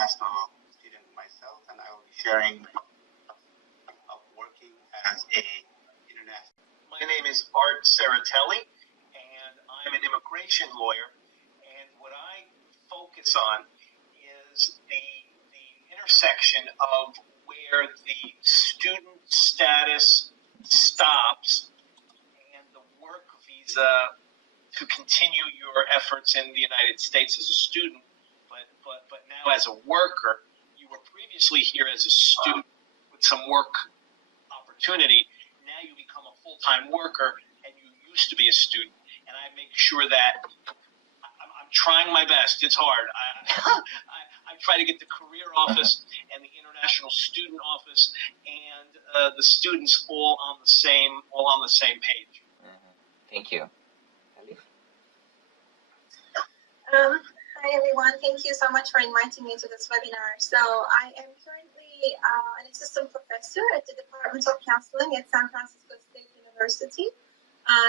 international student myself, and I will be sharing of working as a international. My name is Art Serratelli, and I'm an immigration lawyer. And what I focus on is the intersection of where the student status stops and the work visa to continue your efforts in the United States as a student, but now as a worker. You were previously here as a student with some work opportunity. Now you become a full-time worker, and you used to be a student. And I make sure that I'm trying my best. It's hard. I try to get the career office and the international student office and the students all on the same page. Thank you. Elif? Hi everyone, thank you so much for inviting me to this webinar. So I am currently an assistant professor at the Department of Counseling at San Francisco State University.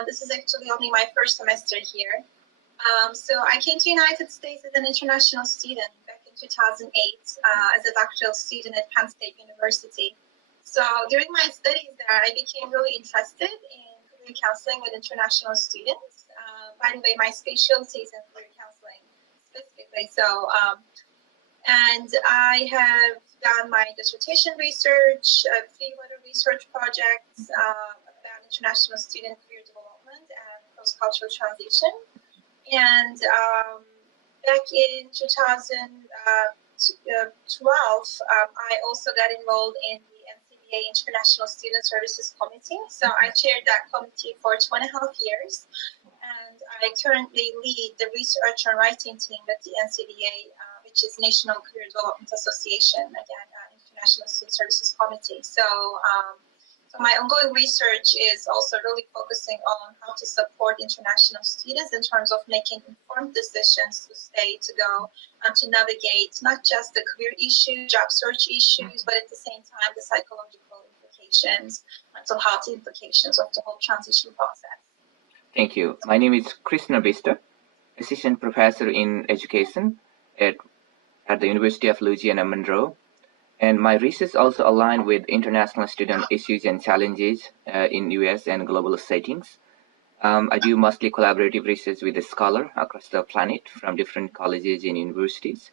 This is actually only my first semester here. So I came to the United States as an international student back in 2008 as a doctoral student at Penn State University. So during my studies there, I became really interested in career counseling with international students. By the way, my specialty is in career counseling specifically. So, and I have done my dissertation research, 3 other research projects about international student career development and cross-cultural transition. And back in 2012, I also got enrolled in the NCBA International Student Services Committee. So I chaired that committee for 2.5 years. And I currently lead the research and writing team at the NCBA, which is National Career Development Association, again, International Student Services Committee. So, so my ongoing research is also really focusing on how to support international students in terms of making informed decisions to stay, to go, and to navigate not just the career issues, job search issues, but at the same time, the psychological implications, mental health implications of the whole transition process. Thank you. My name is Krishna Bista, Assistant Professor in Education at the University of Louisiana Monroe. And my research also aligned with international student issues and challenges in US and global settings. I do mostly collaborative research with a scholar across the planet from different colleges and universities.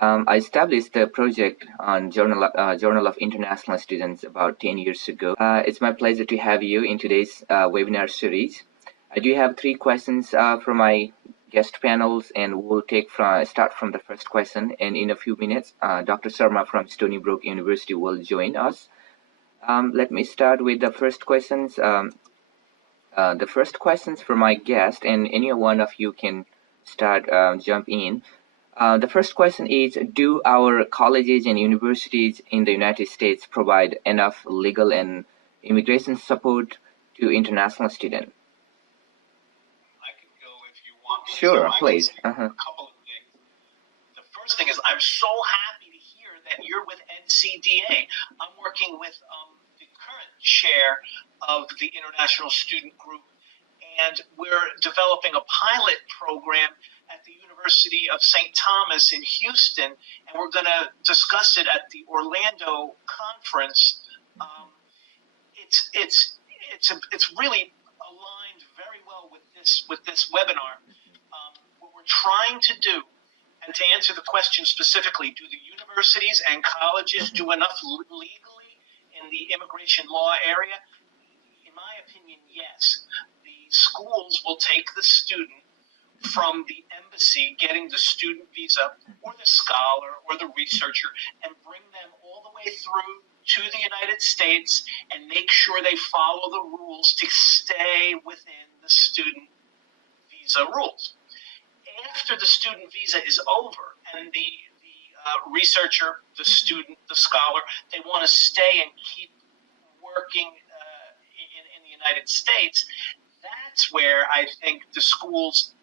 I established the project on Journal of International Students about 10 years ago. It's my pleasure to have you in today's webinar series. I do have 3 questions from my guest panels, and we'll start from the first question. And in a few minutes, Dr. Sharma from Stony Brook University will join us. Let me start with the first questions. The first questions for my guest, and any one of you can start, jump in. The first question is, do our colleges and universities in the United States provide enough legal and immigration support to international students? Sure, please. A couple of things. The first thing is, I'm so happy to hear that you're with NCDA. I'm working with the current chair of the International Student Group, and we're developing a pilot program at the University of St. Thomas in Houston, and we're going to discuss it at the Orlando conference. It's really aligned very well with this webinar. What we're trying to do, and to answer the question specifically, do the universities and colleges do enough legally in the immigration law area? In my opinion, yes. The schools will take the student from the embassy getting the student visa, or the scholar, or the researcher, and bring them all the way through to the United States and make sure they follow the rules to stay within the student visa rules. After the student visa is over, and the researcher, the student, the scholar, they want to stay and keep working in the United States, that's where I think the schools,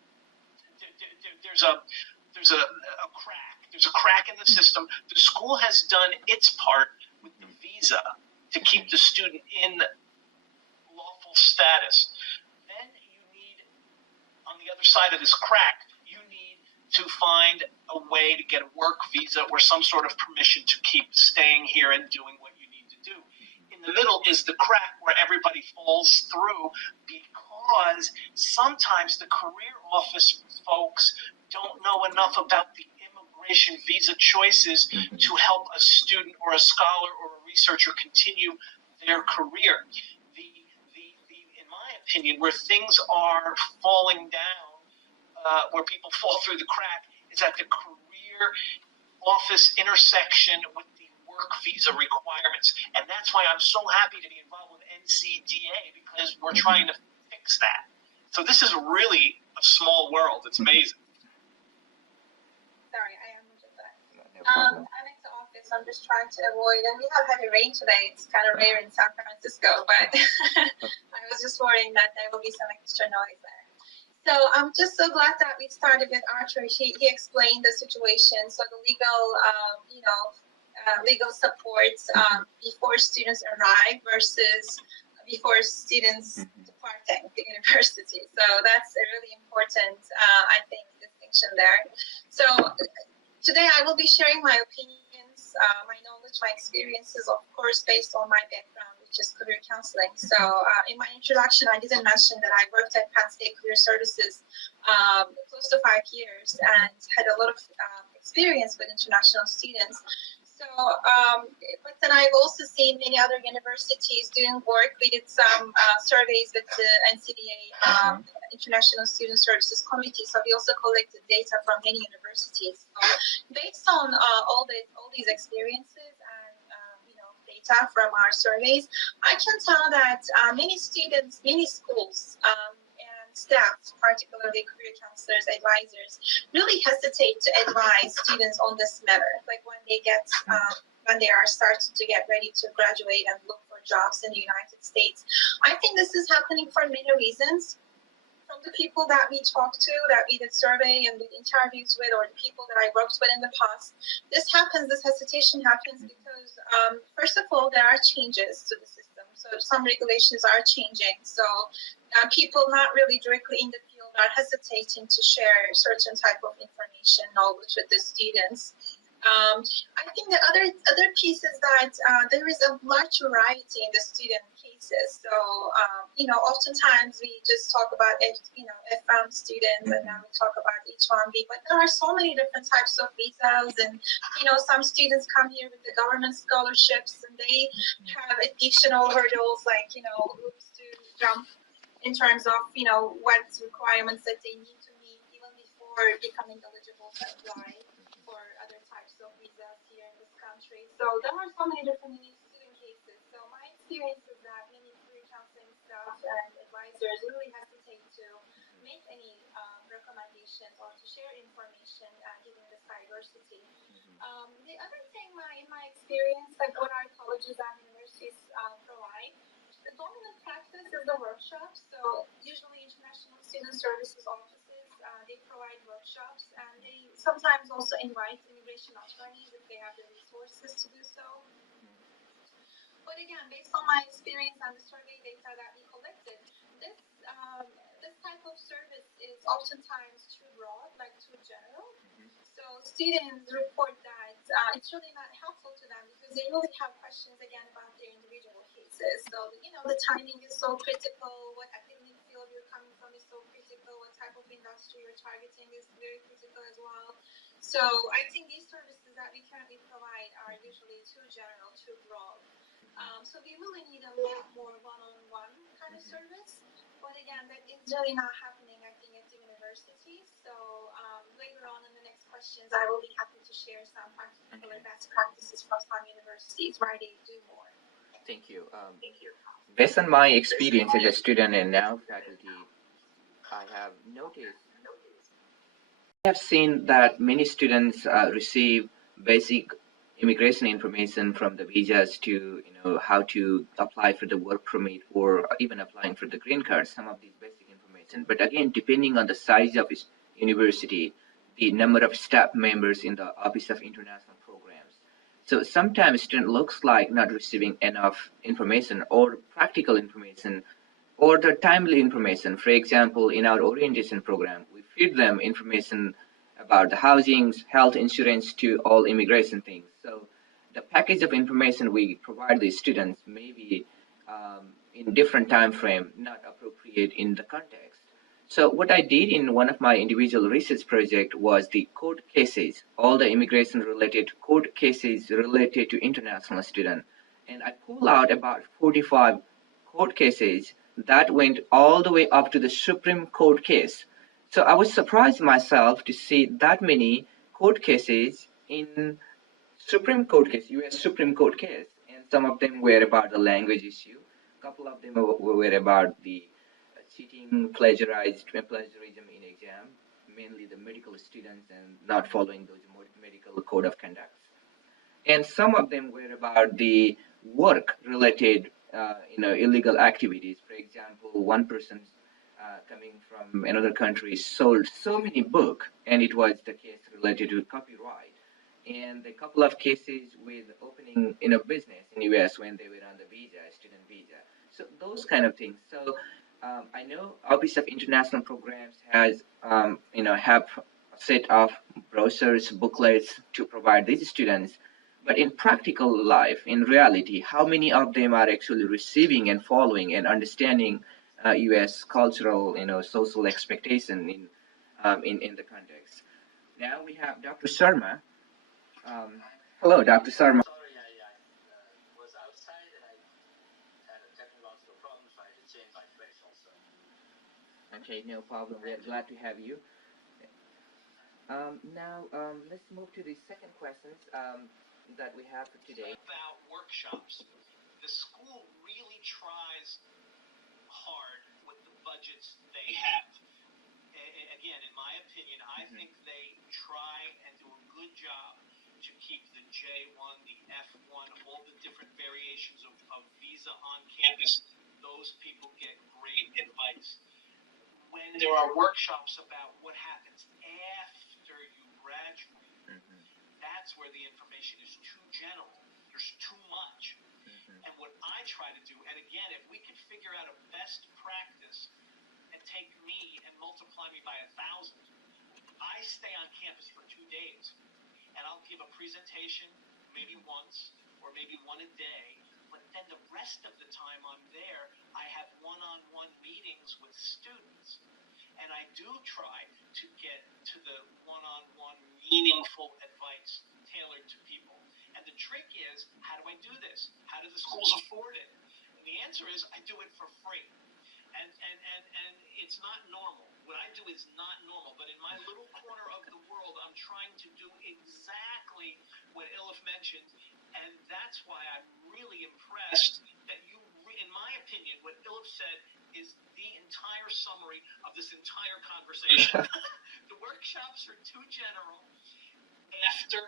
there's a crack. There's a crack in the system. The school has done its part with the visa to keep the student in lawful status. Then you need, on the other side of this crack, you need to find a way to get a work visa or some sort of permission to keep staying here and doing what you need to do. In the middle is the crack where everybody falls through because sometimes the career office folks don't know enough about the immigration visa choices to help a student or a scholar or a researcher continue their career. In my opinion, where things are falling down, where people fall through the crack, is at the career office intersection with the work visa requirements. And that's why I'm so happy to be involved with NCDA, because we're trying to fix that. So this is really a small world. It's amazing. Sorry, I am just that. I'm at the office. I'm just trying to avoid, and we have heavy rain today. It's kind of rare in San Francisco, but I was just worrying that there will be some extra noise there. So I'm just so glad that we started with Arthur. He explained the situation. So the legal, legal support before students arrive versus before students departing the university. So that's a really important, I think, distinction there. So today I will be sharing my opinions, my knowledge, my experiences, of course, based on my background, which is career counseling. So in my introduction, I didn't mention that I worked at Penn State Career Services close to 5 years and had a lot of experience with international students. So, but then I've also seen many other universities doing work. We did some surveys with the NCDA, International Student Services Committee. So we also collected data from many universities. So based on all these experiences and data from our surveys, I can tell that many students, many schools, staff, particularly career counselors, advisors, really hesitate to advise students on this matter. Like when they are starting to get ready to graduate and look for jobs in the United States. I think this is happening for many reasons. From the people that we talked to, that we did survey and did interviews with, or the people that I worked with in the past, this hesitation happens because, first of all, there are changes to the system. So some regulations are changing. So people not really directly in the field are hesitating to share certain type of information, knowledge with the students. I think the other piece is that there is a large variety in the student cases. So, oftentimes we just talk about, F1 students, and now we talk about H1B, but there are so many different types of visas, and, some students come here with the government scholarships, and they have additional hurdles, like, hoops to jump in terms of, what requirements that they need to meet even before becoming eligible to apply for other types of visas here in this country. So there are so many different student cases. So my experience is that many career counseling staff and advisors really hesitate to make any recommendations or to share information given this diversity. The other thing in my experience, like what our colleges and universities provide, the dominant practice is the workshops. So usually international student services offices, they provide workshops, and they sometimes also invite immigration attorneys if they have the resources to do so. But again, based on my experience and the survey data that we collected, this type of service is oftentimes too broad, like too general. So students report that it's really not helpful to them because they really have questions again about their individual cases. So the timing is so critical. What academic field you're coming from is so critical. What type of industry you're targeting is very critical as well. So I think these services that we currently provide are usually too general, too broad. So we really need a lot more one-on-one kind of service. But again, that is really not happening, I think, at the university. So later on in the next questions, I will be happy to share some particular best practices from some universities where they do more. Thank you. Based on my experience as a student and now faculty, I have seen that many students receive basic immigration information from the visas to how to apply for the work permit or even applying for the green card, some of these basic information. But again, depending on the size of its university, the number of staff members in the Office of International Programs. So sometimes student looks like not receiving enough information or practical information or the timely information. For example, in our orientation program, we feed them information about the housings, health insurance to all immigration things. So the package of information we provide the students may be in different time frame, not appropriate in the context. So what I did in one of my individual research project was the court cases, all the immigration related court cases related to international students. And I pulled out about 45 court cases that went all the way up to the Supreme Court case. So I was surprised myself to see that many court cases in Supreme Court case, U.S. Supreme Court case, and some of them were about the language issue. A couple of them were about the cheating, plagiarism in exam, mainly the medical students and not following those medical code of conduct. And some of them were about the work-related, illegal activities. For example, one person coming from another country sold so many books, and it was the case related to copyright. And a couple of cases with opening in a business in US when they were on the visa, student visa. So those kind of things. So I know Office of International Programs has, have a set of brochures, booklets to provide these students. But in practical life, in reality, how many of them are actually receiving and following and understanding U.S. cultural, social expectation in the context? Now we have Dr. Sharma. Hello, Dr. Sharma. Sorry, I was outside and I had a technological problem, so I had to change my place also. Okay, no problem. We are glad to have you. Now, let's move to the second questions that we have for today. About workshops. The school really tries hard with the budgets they have. Again, in my opinion, I think they try and do a good job to keep the J1, the F1, all the different variations of visa on campus. Those people get great advice. When there are workshops about what happens after you graduate, that's where the information is too general. There's too much. And what I try to do, and again, if we can figure out a best practice and take me and multiply me by 1,000, I stay on campus for 2 days. And I'll give a presentation maybe once or maybe one a day. But then the rest of the time I'm there, I have one-on-one meetings with students. And I do try to get to the one-on-one meaningful advice tailored to people. And the trick is, how do I do this? How do the schools afford it? And the answer is, I do it for free. And it's not normal. What I do is not normal. But in my little corner of the world, I'm trying to do exactly what Elif mentioned. And that's why I'm really impressed that you, in my opinion, what Elif said is the entire summary of this entire conversation. The workshops are too general. After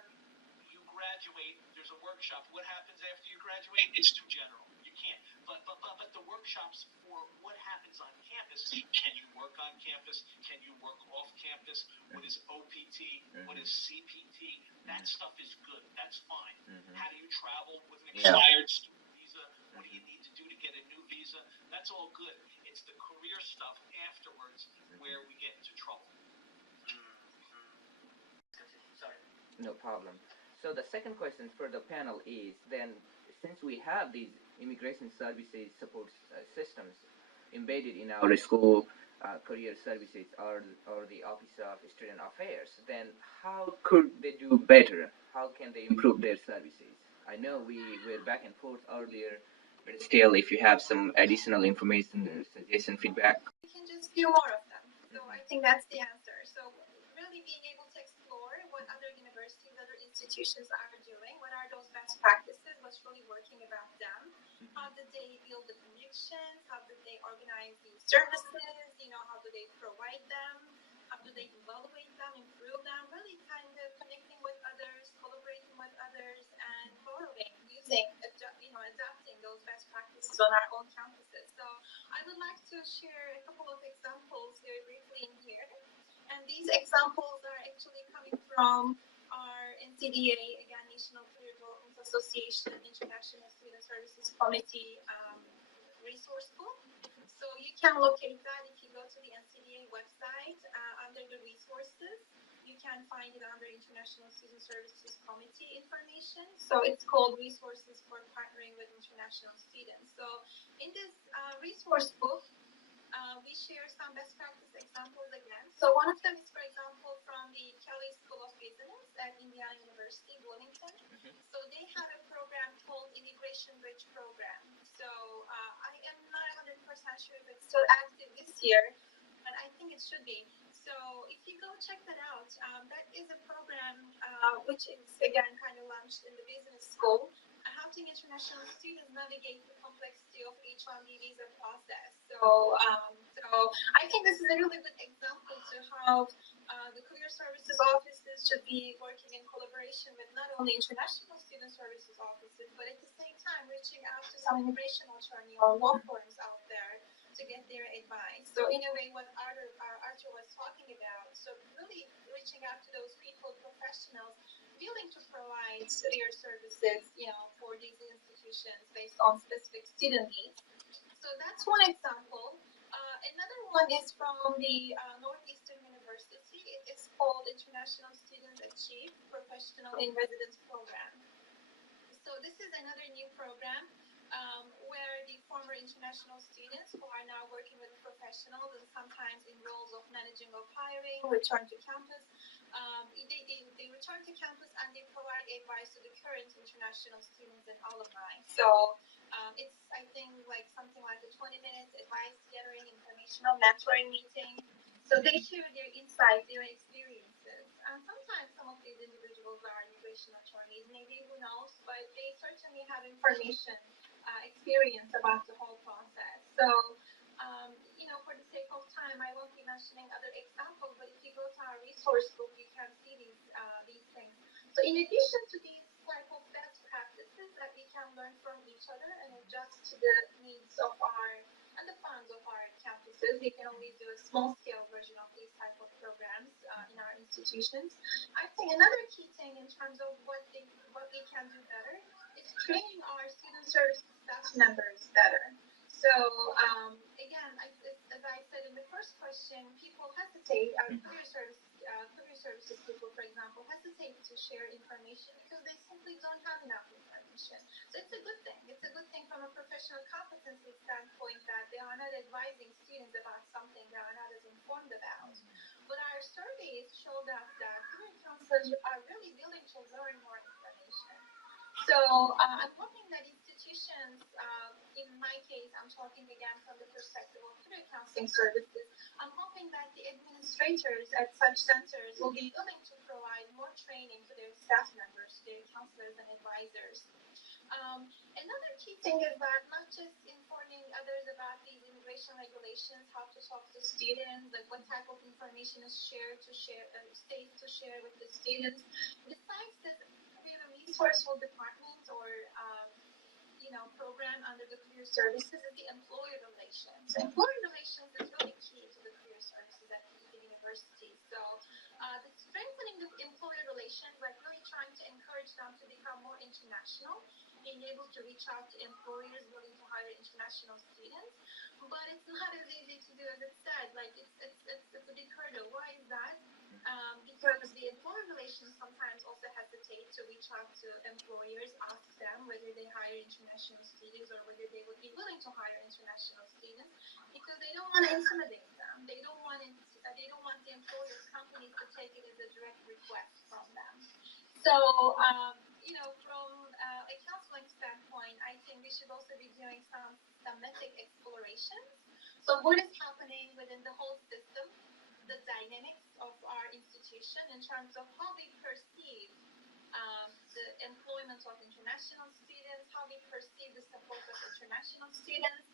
you graduate, there's a workshop. What happens after you graduate? It's too general. You can't. But the workshops for what happens on campus, can you work on campus? Can you work off campus? What is OPT? What is CPT? That stuff is good. That's fine. How do you travel with an expired student visa? What do you need to do to get a new visa? That's all good. It's the career stuff afterwards where we get into trouble. Sorry. No problem. So the second question for the panel is then, since we have these immigration services support systems embedded in our school career services or the Office of Student Affairs, then how could they do better? How can they improve their services? I know we were back and forth earlier, but still, if you have some additional information, suggestion, feedback. We can just do more of them. So I think that's the answer. So really being able to explore what other universities, other institutions are doing, what are those best practices, what's really working about them, how did they build the connections, how did they organize these services, how do they provide them, how do they evaluate them, improve them, really kind of connecting with others, collaborating with others, and following, using, adapting those best practices on our own campuses. So I would like to share a couple of examples very briefly in here. And these examples are actually coming from our NCDA, again, National Career Development Association, International Student Services Committee resource book. So you can locate that if you go to the NCDA website under the resources. You can find it under International Student Services Committee information. So it's called Resources for Partnering with International Students. So in this resource book, we share some best practice examples again. So one of them is, for example, from the Kelly School of Business at Indiana University, Bloomington. So they had a program called Immigration Bridge Program. So I am not 100% sure if it's still active this year, but I think it should be. So if you go check that out, that is a program which is, again, kind of launched in the business school, helping international students navigate the complexity of H-1B visa process. So I think this is a really good example to how the career services offices should be working in collaboration with not only international student services offices, but at the same time reaching out to some immigration attorney or law firms out there to get their advice. So in a way, what Arthur was talking about, so really reaching out to those people, professionals, willing to provide their services, for these institutions based on specific student needs. So that's one example. Another one is from the Northeastern University. It is called International Students Achieve Professional in Residence Program. So this is another new program where the former international students who are now working with professionals and sometimes in roles of managing or hiring return to campus. They return to campus and they provide advice to the current international students and alumni. So it's, I think, like something like a 20-minute advice gathering, informational mentoring meeting. So they share their insights, their experiences. And sometimes some of these individuals are immigration attorneys, maybe, who knows, but they certainly have information, experience about the whole process. So, for the sake of time, I won't be mentioning other examples, but if you go to our resource book, you can see these things. So in addition to these type of best practices that we can learn from each other and adjust to the needs of and the funds of our campuses, we can always do a small-scale version of these type of programs in our institutions. I think another key thing in terms of what we can do better is training our student service staff members better. So again, as I said in the first question, people hesitate. Career services people, for example, hesitate to share information because they simply don't have enough information. So it's a good thing. It's a good thing from a professional competency standpoint that they are not advising students about something they are not as informed about. But our surveys showed us that career counselors are really willing to learn more information. So I'm hoping that institutions, in my case, I'm talking again from the perspective of career counseling services, I'm hoping that the administrators at such centers will be willing to provide more training to their staff members, their counselors and advisors. Another key thing is that not just informing others about these immigration regulations, how to talk to students, like what type of information is states to share with the students. Besides this, we have a resourceful department or program under the career services is the employer relations. So employer relations is really key to the career services at the university. So the strengthening the employer relations, like really trying to encourage them to become more international, being able to reach out to employers willing to hire international students. But it's not as easy to do as it said. Like it's a big hurdle. Why is that? Because the employer relations sometimes also hesitate to reach out to employers, ask them whether they hire international students or whether they would be willing to hire international students, because they don't want to intimidate them. They don't want the employers, companies to take it as a direct request from them. So, from a counseling standpoint, I think we should also be doing some systematic explorations. So what is happening within the whole system, the dynamics of our institution in terms of how we perceive the employment of international students, how we perceive the support of international students.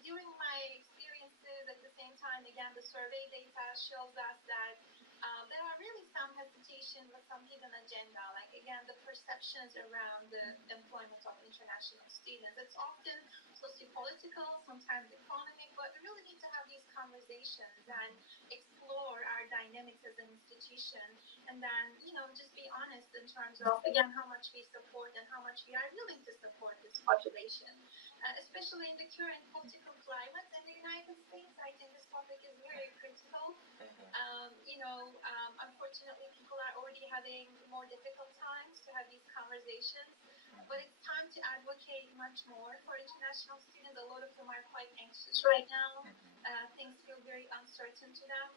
During my experiences, at the same time, again, the survey data shows us that there are really some hesitations with some hidden agenda, like, again, the perceptions around the employment of international students. It's often socio-political, sometimes economic, but we really need to have these conversations and explore our dynamics as an institution, and then, just be honest in terms of, again, how much we support and how much we are willing to support this population. Especially in the current political climate in the United States, I think this topic is very critical. Unfortunately, people are already having more difficult times to have these conversations. But it's time to advocate much more for international students. A lot of them are quite anxious right now. Things feel very uncertain to them.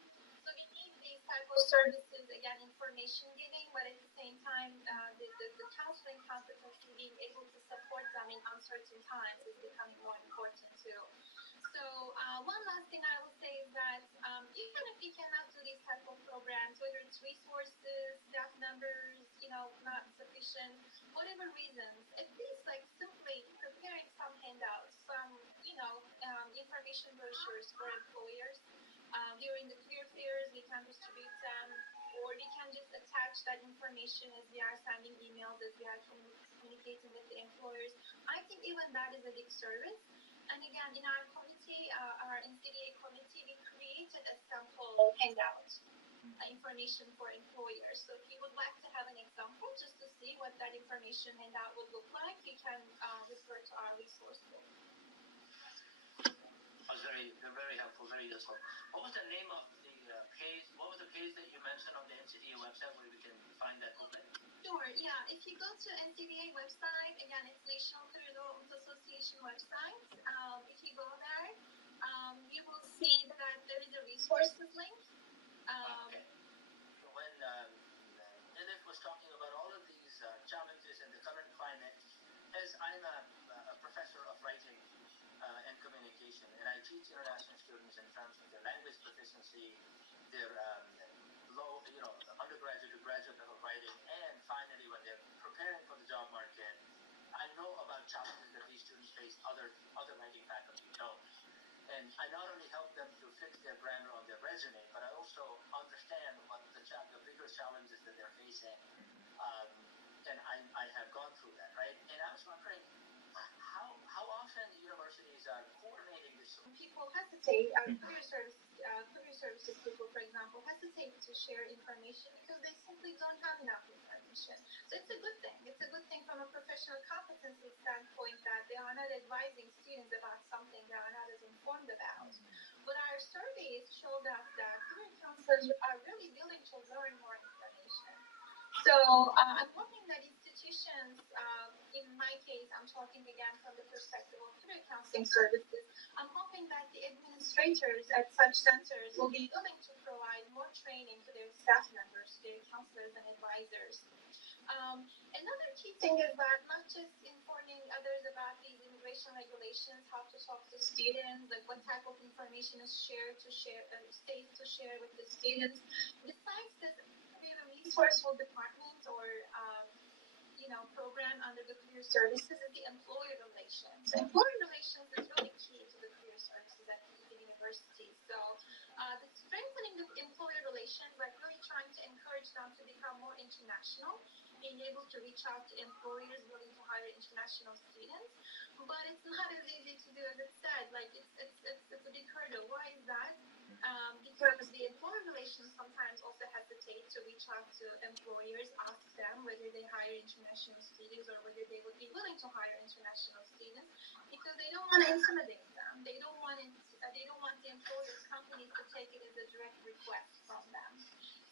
So we need these type of services, again, information giving, but at the same time, the counseling competency, being able to support them in uncertain times is becoming more important too. So one last thing I will say is that even if we cannot do these type of programs, whether it's resources, staff members, not sufficient, whatever reasons, at least like simply preparing some handouts, some, information brochures for employers. During the career fairs, we can distribute them, or we can just attach that information as we are sending emails, as we are communicating with the employers. I think even that is a big service. And again, in our committee, our NCDA committee, we created a sample handout information for employers. So if you would like to have an example just to see what that information handout would look like, you can refer to our resource book. That was very helpful, very useful. What was the name of the page? What was the page that you mentioned on the NCDA website where we can find that booklet? Sure, yeah. If you go to NCDA website, again, it's National Career Law Association website. If you go there, you will see that there is a resources link. Okay. When Elif was talking about all of these challenges in the current climate, as I'm a professor of writing and communication, and I teach international students in terms of their language proficiency, their low, undergraduate to graduate level writing, and finally when they're preparing for the job market, I know about challenges that these students face other writing faculty don't. And I not only help them to fix their grammar on their resume, but I also understand what the bigger challenges that they're facing. And I have gone through that, right? And I was wondering how often universities are coordinating this. People hesitate, career services people, for example, hesitate to share information because they simply don't have enough information. So it's a good thing. It's a good thing from a professional competency standpoint that they are not advising students about something they are not as informed about. But our surveys showed us that career counselors are really willing to learn more information. So I'm hoping that institutions, in my case, I'm talking again from the perspective of career counseling services, I'm hoping that the administrators at such centers will be willing to provide more training to their staff members, their counselors and advisors. Another key thing is that not just informing others about these immigration regulations, how to talk to students, like what type of information is states to share with the students. Besides this, we have a resourceful department or program under the career services is the employer relations. Employer relations is really key to the career services at the university. So the strengthening the employer relations, like really trying to encourage them to become more international, being able to reach out to employers willing to hire international students. But it's not as easy to do as it said. Like it's a big hurdle. Why is that? Because the employer relations sometimes also hesitate to reach out to employers, ask them whether they hire international students or whether they would be willing to hire international students, because they don't want to intimidate them. They don't want the employers, companies to take it as a direct request from them.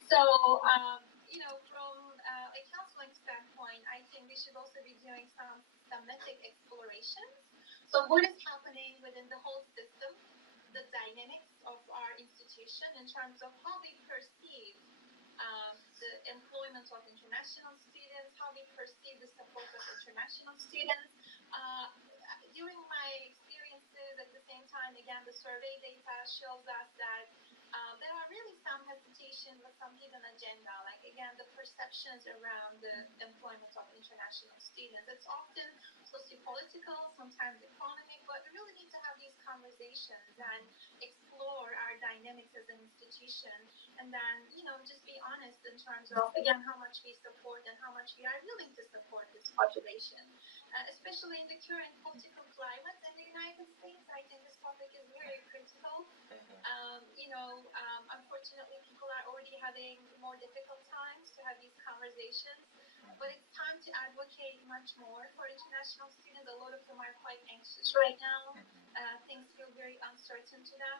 So, from a counseling standpoint, I think we should also be doing some systematic explorations. So what is happening within the whole system, the dynamics of our institution in terms of how we perceive the employment of international students, how we perceive the support of international students. During my experiences, at the same time, again, the survey data shows us that there are really some hesitations with some hidden agenda, like, again, the perceptions around the employment of international students. It's often sociopolitical, sometimes economic, but we really need to have these conversations and explore our dynamics as an institution, and then, just be honest in terms of, again, how much we support and how much we are willing to support this population. Especially in the current political climate in the United States, I think this topic is very critical. Unfortunately, people are already having more difficult times to have these conversations, but it's time to advocate much more for international students. A lot of them are quite anxious right now. Things feel very uncertain to them.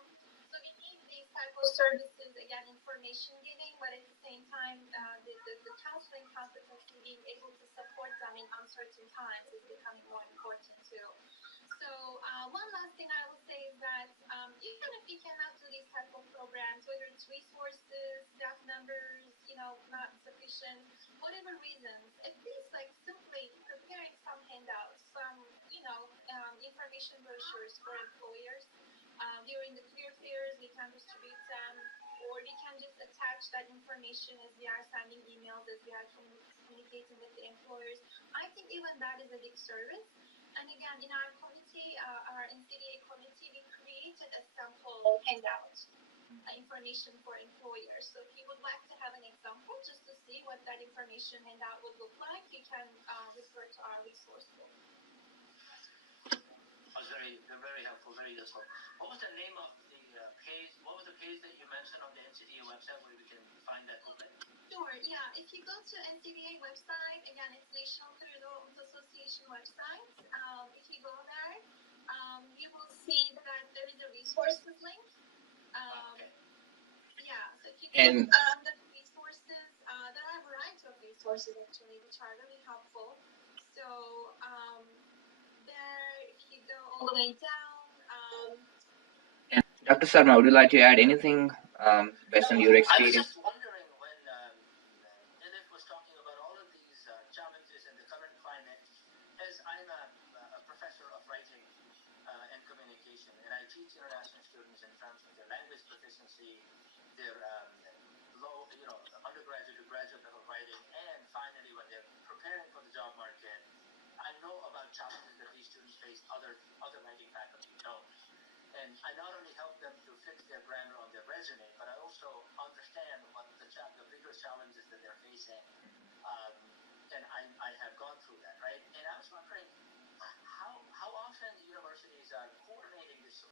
So we need these type type of services, again, information giving, but at the same time, the counseling competency, being able to support them in uncertain times is becoming more important too. So one last thing I will say is that even if we cannot do these type of programs, whether it's resources, staff members, not sufficient, whatever reasons, at least like simply preparing some handouts, some information brochures for employers during the career fairs. We can distribute them, or we can just attach that information as we are sending emails, as we are communicating with the employers. I think even that is a big service. And again, in our committee, our NCDA committee, we created a sample handout, information for employers. So if you would like to have an example just to see what that information handout would look like, you can refer to our resource book. That was very helpful, very useful. What was the name of the page? What was the page that you mentioned on the NCDA website where we can find that booklet? Sure, yeah. If you go to NCDA website, again, it's National Career Law Association website. If you go there, you will see that there is a resources link. Okay. Yeah, so if you go the resources, there are a variety of resources actually, which are really helpful. So there, if you go all the way down. Dr. Sharma, would you like to add anything based on your I was experience? just wondering when Elif was talking about all of these challenges in the current climate, as I'm a professor of writing and communication, and I teach international students in terms of their language proficiency, their undergraduate to graduate level writing, and finally when they're preparing for the job market, I know about challenges that these students face other writing faculty don't. And I not only help them to fix their grammar on their resume, but I also